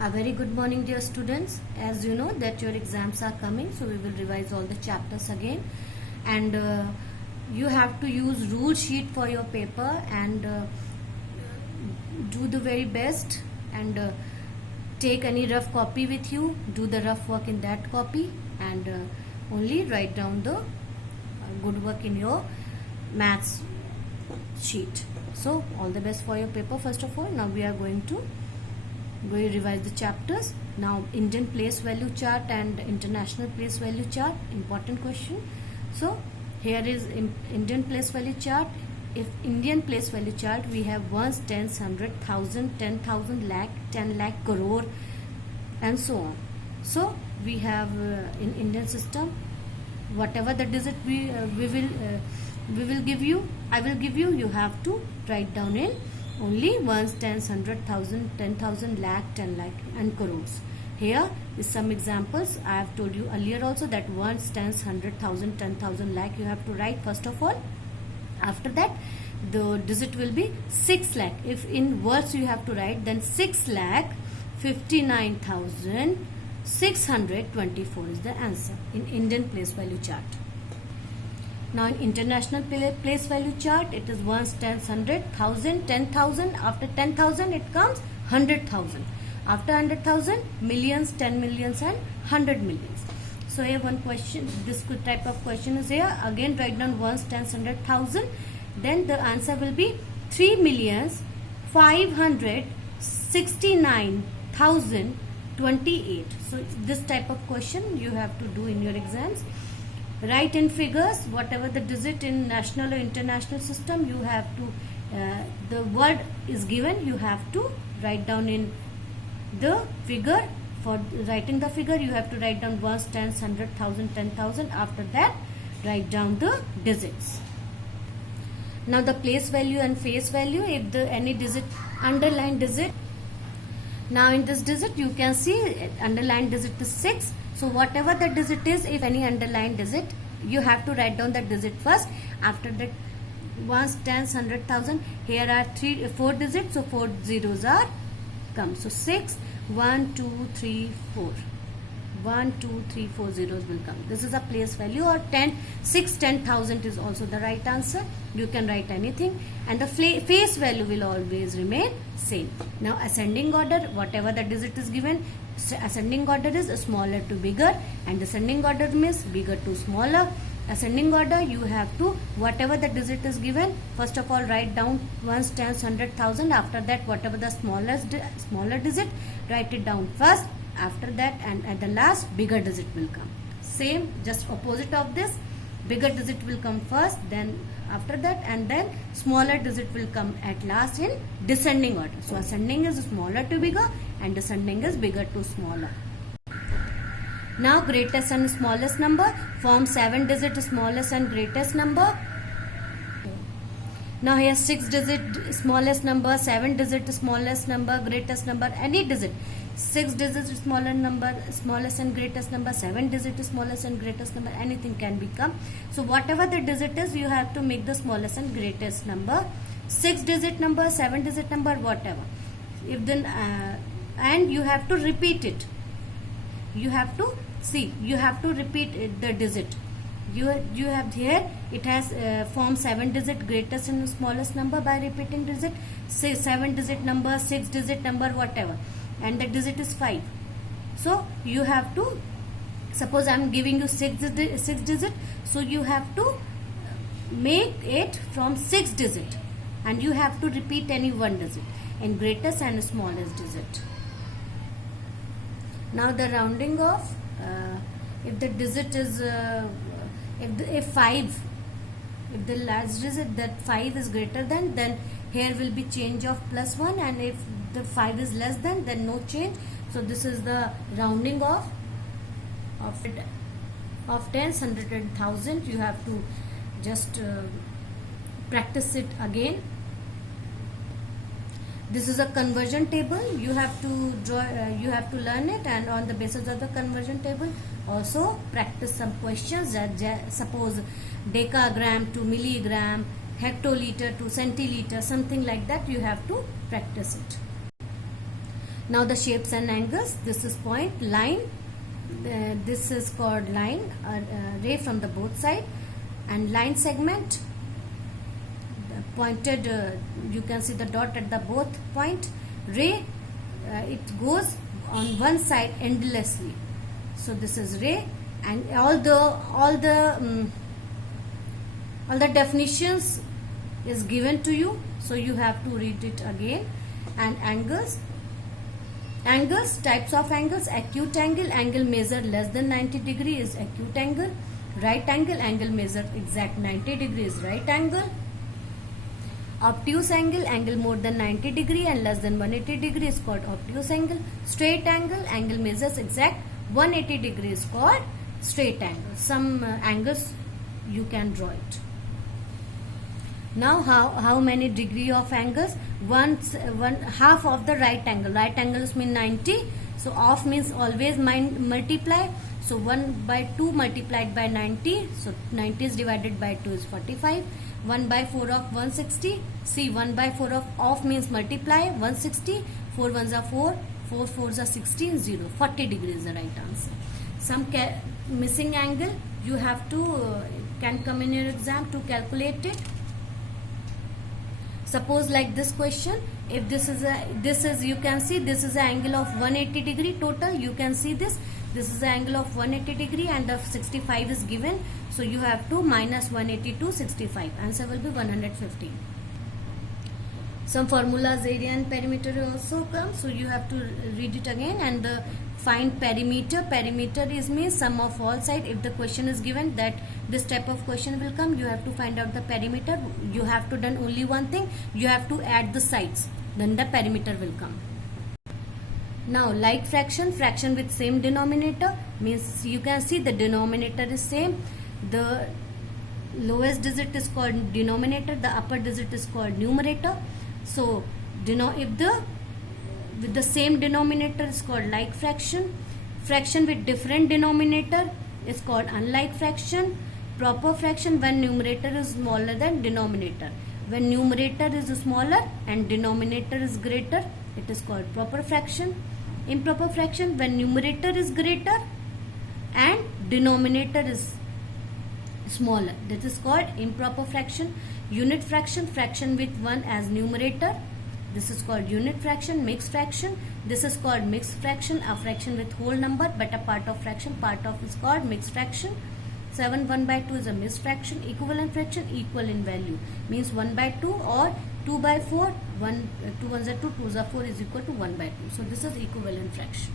A very good morning, dear students. As you know that your exams are coming, so we will revise all the chapters again, and you have to use rule sheet for your paper and do the very best, and take any rough copy with you, do the rough work in that copy, and only write down the good work in your maths sheet. So all the best for your paper. First of all, now we are going to revise the chapters. Now Indian place value chart and international place value chart, important question. So here is Indian place value chart. If Indian place value chart, we have ones, tens, 100,000, 10,000, lakh, 10 lakh, crore, and so on. So we have in Indian system, whatever the digit we will give you, I will give you, you have to write down in only ones, tens, 100,000, 10,000, lakh, 10 lakh, and crores. Here is some examples. I have told you earlier also that ones, tens, 100,000, 10,000, lakh you have to write first of all. After that, the digit will be 6 lakh. If in words you have to write, then 6 lakh 59,624 is the answer in Indian place value chart. Now in international place value chart, it is ones, tens, 100,000, 10,000. After 10,000 it comes 100,000. After 100,000, millions, 10 millions, and 100 millions. So here one question, this type of question is here. Again write down ones, tens, 100,000. Then the answer will be 3,569,028. So this type of question you have to do in your exams. Write in figures whatever the digit in national or international system. You have to the word is given, you have to write down in the figure. For writing the figure, you have to write down ones, tens, 100,000, 10,000. After that, write down the digits. Now the place value and face value, if the any digit, underline digit. Now in this digit you can see underline digit is 6. So whatever the digit is, if any underlined digit, you have to write down the digit first. After that, ones, tens, 100,000. Here are 4 digits, so 4 zeros are come. So 6, 1, 2, 3, 4. 1, 2, 3, 4 zeros will come. This is a place value. Or 10,000 is also the right answer. You can write anything, and the face value will always remain same. Now ascending order, whatever the digit is given, ascending order is smaller to bigger, and descending order means bigger to smaller. Ascending order, you have to, whatever the digit is given, first of all write down ones, tens, 100,000. After that, whatever the smaller digit, write it down first. After that, and at the last, bigger digit will come. Same, just opposite of this. Bigger digit will come first, then after that, and then smaller digit will come at last in descending order. So ascending is smaller to bigger, and descending is bigger to smaller. Now greatest and smallest number, form 7 digit smallest and greatest number. Now here 6 digit smallest number, 7 digit smallest number, greatest number, any digit. 6 digit smaller number, smallest and greatest number, 7 digit smallest and greatest number, anything can become. So whatever the digit is, you have to make the smallest and greatest number. 6 digit number, 7 digit number, whatever. If then and you have to repeat it. You have to see. You have to repeat the digit. You have here, it has form 7 digit greatest and smallest number by repeating digit. Say 7 digit number, 6 digit number, whatever, and the digit is 5. So you have to, suppose I am giving you 6 digit, so you have to make it from 6 digit, and you have to repeat any one digit in greatest and smallest digit. Now the rounding off, if the digit is if 5, if the last digit that 5 is greater than, then here will be change of +1, and if the 5 is less than, then no change. So this is the rounding off of tens, 100 and 1000. You have to just practice it again. This is a conversion table. You have to draw. You have to learn it, and on the basis of the conversion table, also practice some questions. Suppose decagram to milligram, hectoliter to centiliter, something like that. You have to practice it. Now the shapes and angles. This is point, line. This is called line, ray from the both side, and line segment. The pointed, you can see the dot at the both point. Ray, it goes on one side endlessly. So this is ray, and all the definitions is given to you, so you have to read it again. And angles. Angles, types of angles: acute angle, angle measured less than 90 degree is acute angle. Right angle, angle measured exact 90 degree is right angle. Obtuse angle, angle more than 90 degree and less than 180 degree is called obtuse angle. Straight angle, angle measures exact 180 degree is called straight angle. Some angles you can draw it. Now how many degree of angles? One half of the right angle. Right angles mean 90. So off means always multiply. So 1 by 2 multiplied by 90. So 90 is divided by 2 is 45. 1 by 4 of 160. See, 1 by 4 of off means multiply 160. 4 ones are 4. 4 fours are 16. 0. 40 degrees is the right answer. Some missing angle you have to can come in your exam to calculate it. Suppose like this question, if this is you can see this is an angle of 180 degree total. You can see this is an angle of 180 degree and the 65 is given. So you have to minus 180 to 65. Answer will be 115. Some formulas, area and perimeter also come. So you have to read it again. And the find perimeter. Perimeter is means sum of all sides. If the question is given that this type of question will come, you have to find out the perimeter. You have to done only one thing. You have to add the sides. Then the perimeter will come. Now like fraction, fraction with same denominator means you can see the denominator is same. The lowest digit is called denominator. The upper digit is called numerator. So if with the same denominator is called like fraction. Fraction with different denominator is called unlike fraction. Proper fraction when numerator is smaller than denominator. When numerator is smaller and denominator is greater, it is called proper fraction. Improper fraction when numerator is greater and denominator is smaller. This is called improper fraction. Unit fraction, fraction with 1 as numerator. This is called unit fraction. Mixed fraction, this is called mixed fraction. A fraction with whole number but a part of fraction, part of is called mixed fraction. 7 1 by 2 is a mixed fraction. Equivalent fraction, equal in value means 1 by 2 or 2 by 4. 2 ones are 2, 2s are 4 is equal to 1 by 2. So this is equivalent fraction.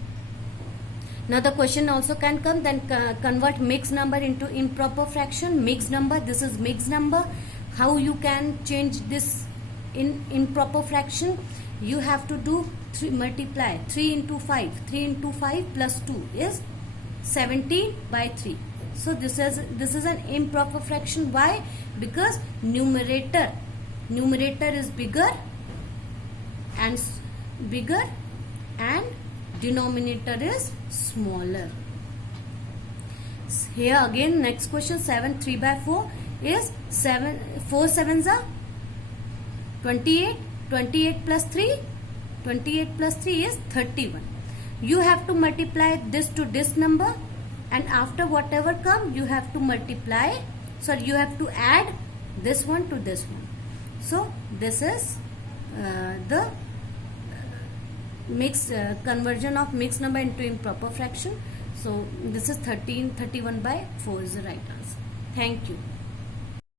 Now the question also can come, then convert mixed number into improper fraction. Mixed number, this is mixed number. How you can change this in improper fraction? You have to do multiply 3 into 5. 3 into 5 plus 2 is 17 by 3. So this is an improper fraction. Why? Because numerator is bigger and denominator is smaller. Here again next question, 7 3 by 4 is 7. 4 sevens are 28. 28 plus 3. 28 plus 3 is 31. You have to multiply this to this number, and after whatever come you have to multiply. So you have to add this one to this one. So this is the conversion of mixed number into improper fraction. So this is 31 by 4 is the right answer. Thank you.